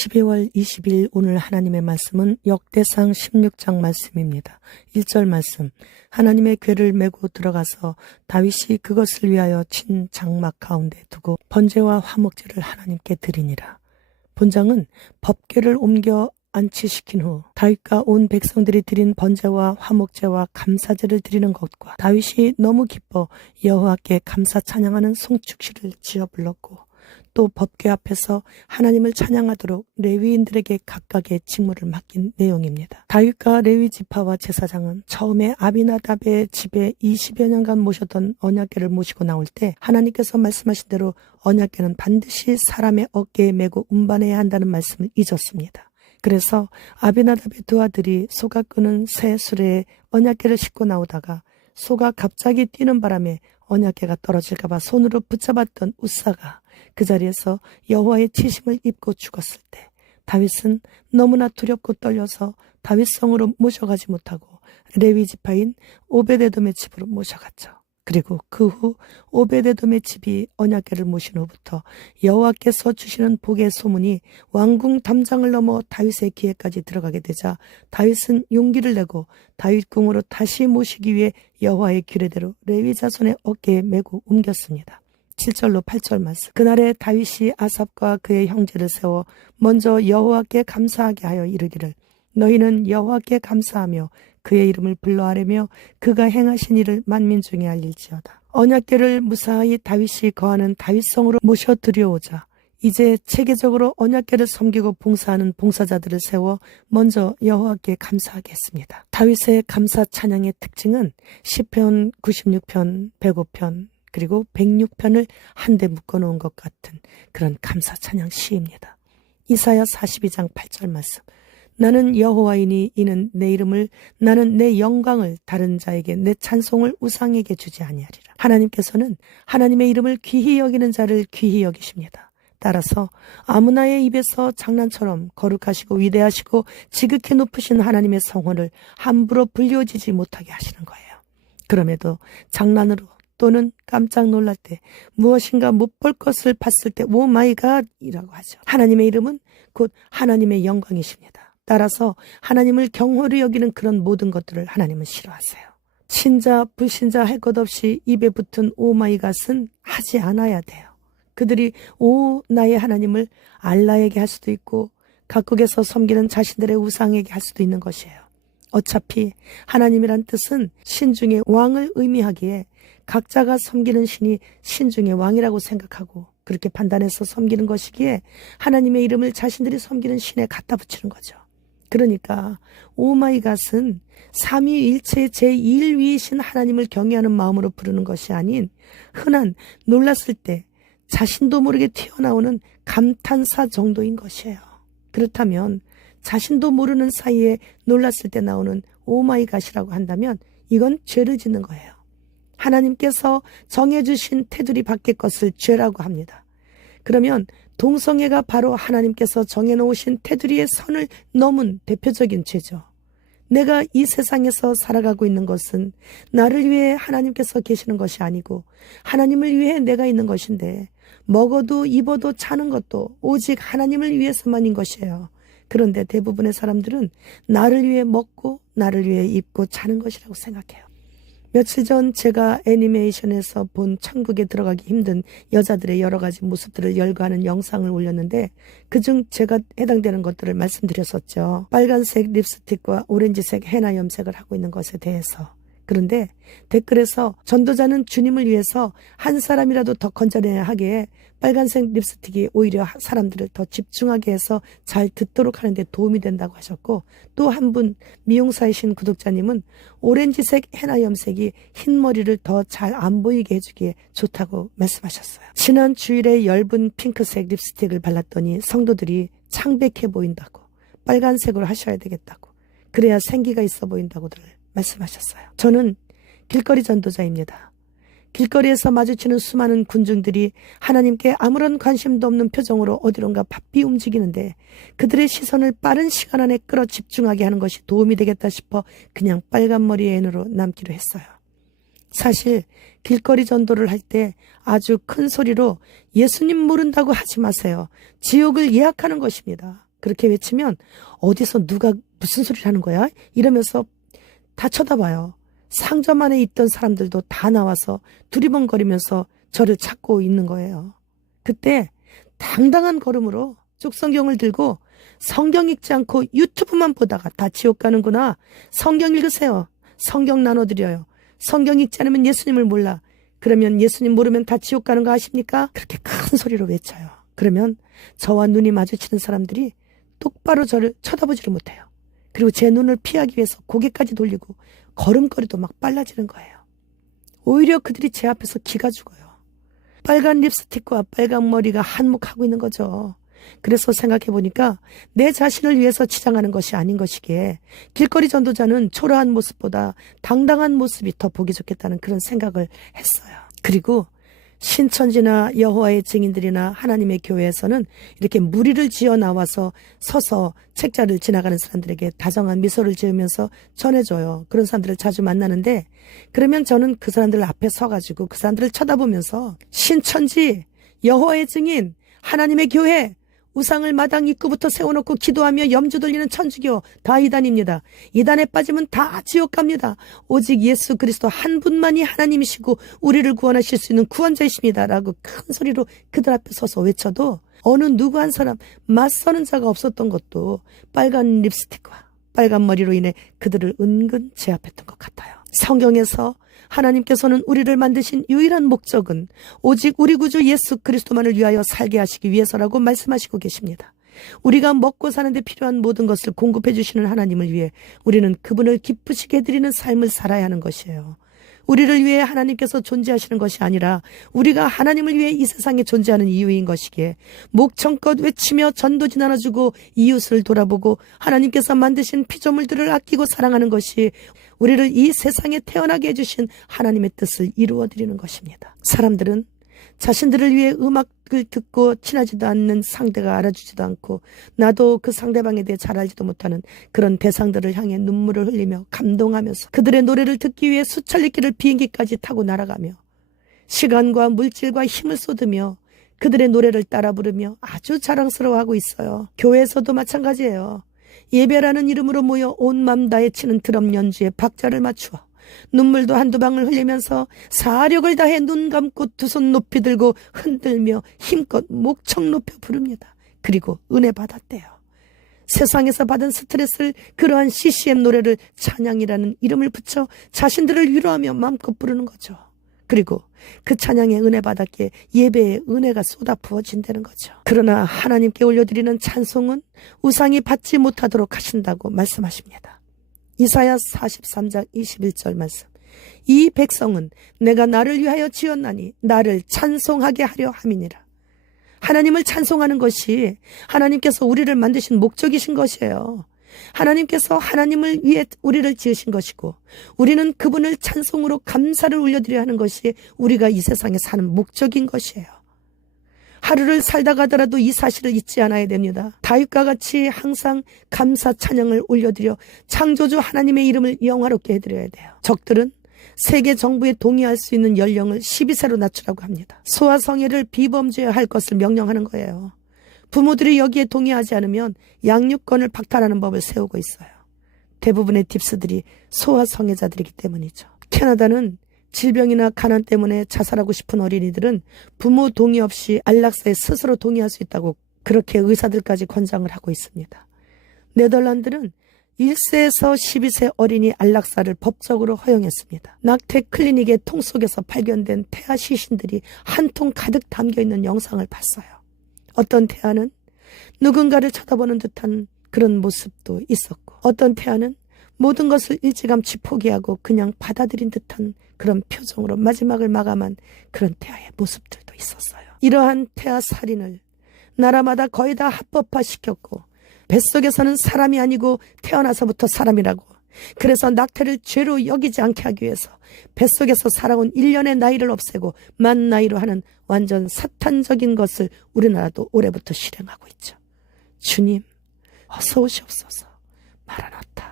12월 20일 오늘 하나님의 말씀은 역대상 16장 말씀입니다. 1절 말씀. 하나님의 궤를 메고 들어가서 다윗이 그것을 위하여 친 장막 가운데 두고 번제와 화목제를 하나님께 드리니라. 본장은 법궤를 옮겨 안치시킨 후 다윗과 온 백성들이 드린 번제와 화목제와 감사제를 드리는 것과 다윗이 너무 기뻐 여호와께 감사 찬양하는 송축시를 지어 불렀고 또 법궤 앞에서 하나님을 찬양하도록 레위인들에게 각각의 직무를 맡긴 내용입니다. 다윗과 레위 지파와 제사장은 처음에 아비나답의 집에 20여 년간 모셨던 언약궤를 모시고 나올 때 하나님께서 말씀하신 대로 언약궤는 반드시 사람의 어깨에 메고 운반해야 한다는 말씀을 잊었습니다. 그래서 아비나답의 두 아들이 소가 끄는 새 수레에 언약궤를 싣고 나오다가 소가 갑자기 뛰는 바람에 언약궤가 떨어질까 봐 손으로 붙잡았던 우사가 그 자리에서 여호와의 치심을 입고 죽었을 때 다윗은 너무나 두렵고 떨려서 다윗성으로 모셔가지 못하고 레위 지파인 오베데돔의 집으로 모셔갔죠. 그리고 그 후 오베데돔의 집이 언약궤를 모신 후부터 여호와께서 주시는 복의 소문이 왕궁 담장을 넘어 다윗의 귀에까지 들어가게 되자 다윗은 용기를 내고 다윗궁으로 다시 모시기 위해 여호와의 규례대로 레위 자손의 어깨에 메고 옮겼습니다. 7절로 8절 말씀. 그날에 다윗이 아삽과 그의 형제를 세워 먼저 여호와께 감사하게 하여 이르기를 너희는 여호와께 감사하며 그의 이름을 불러하려며 그가 행하신 일을 만민 중에 알릴지어다. 언약궤를 무사히 다윗이 거하는 다윗성으로 모셔 들여오자 이제 체계적으로 언약궤를 섬기고 봉사하는 봉사자들을 세워 먼저 여호와께 감사하게 했습니다. 다윗의 감사 찬양의 특징은 시편 96편, 105편 그리고 106편을 한데 묶어놓은 것 같은 그런 감사 찬양 시입니다. 이사야 42장 8절 말씀. 나는 여호와이니 이는 내 이름을 나는 내 영광을 다른 자에게 내 찬송을 우상에게 주지 아니하리라. 하나님께서는 하나님의 이름을 귀히 여기는 자를 귀히 여기십니다. 따라서 아무나의 입에서 장난처럼 거룩하시고 위대하시고 지극히 높으신 하나님의 성호를 함부로 불려지지 못하게 하시는 거예요. 그럼에도 장난으로 또는 깜짝 놀랄 때 무엇인가 못 볼 것을 봤을 때 오 마이 갓 이라고 하죠. 하나님의 이름은 곧 하나님의 영광이십니다. 따라서 하나님을 경홀히 여기는 그런 모든 것들을 하나님은 싫어하세요. 신자 불신자 할 것 없이 입에 붙은 오 마이 갓은 하지 않아야 돼요. 그들이 오 나의 하나님을 알라에게 할 수도 있고 각국에서 섬기는 자신들의 우상에게 할 수도 있는 것이에요. 어차피 하나님이란 뜻은 신중의 왕을 의미하기에 각자가 섬기는 신이 신중의 왕이라고 생각하고 그렇게 판단해서 섬기는 것이기에 하나님의 이름을 자신들이 섬기는 신에 갖다 붙이는 거죠. 그러니까 오마이갓은 삼위일체의 제1위이신 하나님을 경외하는 마음으로 부르는 것이 아닌 흔한 놀랐을 때 자신도 모르게 튀어나오는 감탄사 정도인 것이에요. 그렇다면 자신도 모르는 사이에 놀랐을 때 나오는 오마이갓이라고 한다면 이건 죄를 짓는 거예요. 하나님께서 정해주신 테두리 밖의 것을 죄라고 합니다. 그러면 동성애가 바로 하나님께서 정해놓으신 테두리의 선을 넘은 대표적인 죄죠. 내가 이 세상에서 살아가고 있는 것은 나를 위해 하나님께서 계시는 것이 아니고 하나님을 위해 내가 있는 것인데 먹어도 입어도 자는 것도 오직 하나님을 위해서만인 것이에요. 그런데 대부분의 사람들은 나를 위해 먹고 나를 위해 입고 자는 것이라고 생각해요. 며칠 전 제가 애니메이션에서 본 천국에 들어가기 힘든 여자들의 여러 가지 모습들을 열거하는 영상을 올렸는데 그중 제가 해당되는 것들을 말씀드렸었죠. 빨간색 립스틱과 오렌지색 헤나 염색을 하고 있는 것에 대해서. 그런데 댓글에서 전도자는 주님을 위해서 한 사람이라도 더 건져내야 하기에 빨간색 립스틱이 오히려 사람들을 더 집중하게 해서 잘 듣도록 하는 데 도움이 된다고 하셨고 또 한 분 미용사이신 구독자님은 오렌지색 헤나 염색이 흰머리를 더 잘 안 보이게 해주기에 좋다고 말씀하셨어요. 지난 주일에 엷은 핑크색 립스틱을 발랐더니 성도들이 창백해 보인다고 빨간색으로 하셔야 되겠다고 그래야 생기가 있어 보인다고들 말씀하셨어요. 저는 길거리 전도자입니다. 길거리에서 마주치는 수많은 군중들이 하나님께 아무런 관심도 없는 표정으로 어디론가 바삐 움직이는데 그들의 시선을 빠른 시간 안에 끌어 집중하게 하는 것이 도움이 되겠다 싶어 그냥 빨간 머리의 N으로 남기로 했어요. 사실 길거리 전도를 할 때 아주 큰 소리로 예수님 모른다고 하지 마세요. 지옥을 예약하는 것입니다. 그렇게 외치면 어디서 누가 무슨 소리를 하는 거야? 이러면서 다 쳐다봐요. 상점 안에 있던 사람들도 다 나와서 두리번거리면서 저를 찾고 있는 거예요. 그때 당당한 걸음으로 쪽성경을 들고 성경 읽지 않고 유튜브만 보다가 다 지옥 가는구나. 성경 읽으세요. 성경 나눠드려요. 성경 읽지 않으면 예수님을 몰라. 그러면 예수님 모르면 다 지옥 가는 거 아십니까? 그렇게 큰 소리로 외쳐요. 그러면 저와 눈이 마주치는 사람들이 똑바로 저를 쳐다보지를 못해요. 그리고 제 눈을 피하기 위해서 고개까지 돌리고 걸음걸이도 막 빨라지는 거예요. 오히려 그들이 제 앞에서 기가 죽어요. 빨간 립스틱과 빨간 머리가 한몫하고 있는 거죠. 그래서 생각해보니까 내 자신을 위해서 치장하는 것이 아닌 것이기에 길거리 전도자는 초라한 모습보다 당당한 모습이 더 보기 좋겠다는 그런 생각을 했어요. 그리고 신천지나 여호와의 증인들이나 하나님의 교회에서는 이렇게 무리를 지어 나와서 서서 책자를 지나가는 사람들에게 다정한 미소를 지으면서 전해줘요. 그런 사람들을 자주 만나는데, 그러면 저는 그 사람들 앞에 서가지고 그 사람들을 쳐다보면서 신천지, 여호와의 증인, 하나님의 교회, 우상을 마당 입구부터 세워놓고 기도하며 염주 돌리는 천주교 다 이단입니다. 이단에 빠지면 다 지옥 갑니다. 오직 예수 그리스도 한 분만이 하나님이시고 우리를 구원하실 수 있는 구원자이십니다. 라고 큰 소리로 그들 앞에 서서 외쳐도 어느 누구 한 사람 맞서는 자가 없었던 것도 빨간 립스틱과 빨간 머리로 인해 그들을 은근 제압했던 것 같아요. 성경에서 하나님께서는 우리를 만드신 유일한 목적은 오직 우리 구주 예수 그리스도만을 위하여 살게 하시기 위해서라고 말씀하시고 계십니다. 우리가 먹고 사는데 필요한 모든 것을 공급해 주시는 하나님을 위해 우리는 그분을 기쁘시게 해드리는 삶을 살아야 하는 것이에요. 우리를 위해 하나님께서 존재하시는 것이 아니라 우리가 하나님을 위해 이 세상에 존재하는 이유인 것이기에 목청껏 외치며 전도지 나눠주고 이웃을 돌아보고 하나님께서 만드신 피조물들을 아끼고 사랑하는 것이 우리를 이 세상에 태어나게 해주신 하나님의 뜻을 이루어드리는 것입니다. 사람들은 자신들을 위해 음악을 듣고 친하지도 않는 상대가 알아주지도 않고 나도 그 상대방에 대해 잘 알지도 못하는 그런 대상들을 향해 눈물을 흘리며 감동하면서 그들의 노래를 듣기 위해 수천리 길을 비행기까지 타고 날아가며 시간과 물질과 힘을 쏟으며 그들의 노래를 따라 부르며 아주 자랑스러워하고 있어요. 교회에서도 마찬가지예요. 예배라는 이름으로 모여 온 맘 다해 치는 드럼 연주에 박자를 맞추어 눈물도 한두 방울 흘리면서 사력을 다해 눈 감고 두 손 높이 들고 흔들며 힘껏 목청 높여 부릅니다. 그리고 은혜 받았대요. 세상에서 받은 스트레스를 그러한 CCM 노래를 찬양이라는 이름을 붙여 자신들을 위로하며 마음껏 부르는 거죠. 그리고 그 찬양에 은혜 받았기에 예배에 은혜가 쏟아 부어진다는 거죠. 그러나 하나님께 올려드리는 찬송은 우상이 받지 못하도록 하신다고 말씀하십니다. 이사야 43장 21절 말씀. 이 백성은 내가 나를 위하여 지었나니 나를 찬송하게 하려 함이니라. 하나님을 찬송하는 것이 하나님께서 우리를 만드신 목적이신 것이에요. 하나님께서 하나님을 위해 우리를 지으신 것이고 우리는 그분을 찬송으로 감사를 올려드려야 하는 것이 우리가 이 세상에 사는 목적인 것이에요. 하루를 살다 가더라도 이 사실을 잊지 않아야 됩니다. 다윗과 같이 항상 감사 찬양을 올려드려 창조주 하나님의 이름을 영화롭게 해드려야 돼요. 적들은 세계 정부에 동의할 수 있는 연령을 12세로 낮추라고 합니다. 소아성애를 비범죄할 것을 명령하는 거예요. 부모들이 여기에 동의하지 않으면 양육권을 박탈하는 법을 세우고 있어요. 대부분의 딥스들이 소아성애자들이기 때문이죠. 캐나다는 질병이나 가난 때문에 자살하고 싶은 어린이들은 부모 동의 없이 안락사에 스스로 동의할 수 있다고 그렇게 의사들까지 권장을 하고 있습니다. 네덜란드는 1세에서 12세 어린이 안락사를 법적으로 허용했습니다. 낙태 클리닉의 통 속에서 발견된 태아 시신들이 한 통 가득 담겨있는 영상을 봤어요. 어떤 태아는 누군가를 쳐다보는 듯한 그런 모습도 있었고 어떤 태아는 모든 것을 일찌감치 포기하고 그냥 받아들인 듯한 그런 표정으로 마지막을 마감한 그런 태아의 모습들도 있었어요. 이러한 태아 살인을 나라마다 거의 다 합법화시켰고 뱃속에서는 사람이 아니고 태어나서부터 사람이라고 그래서 낙태를 죄로 여기지 않게 하기 위해서 뱃속에서 살아온 1년의 나이를 없애고 만 나이로 하는 완전 사탄적인 것을 우리나라도 올해부터 실행하고 있죠. 주님 어서 오시옵소서. 마라나타.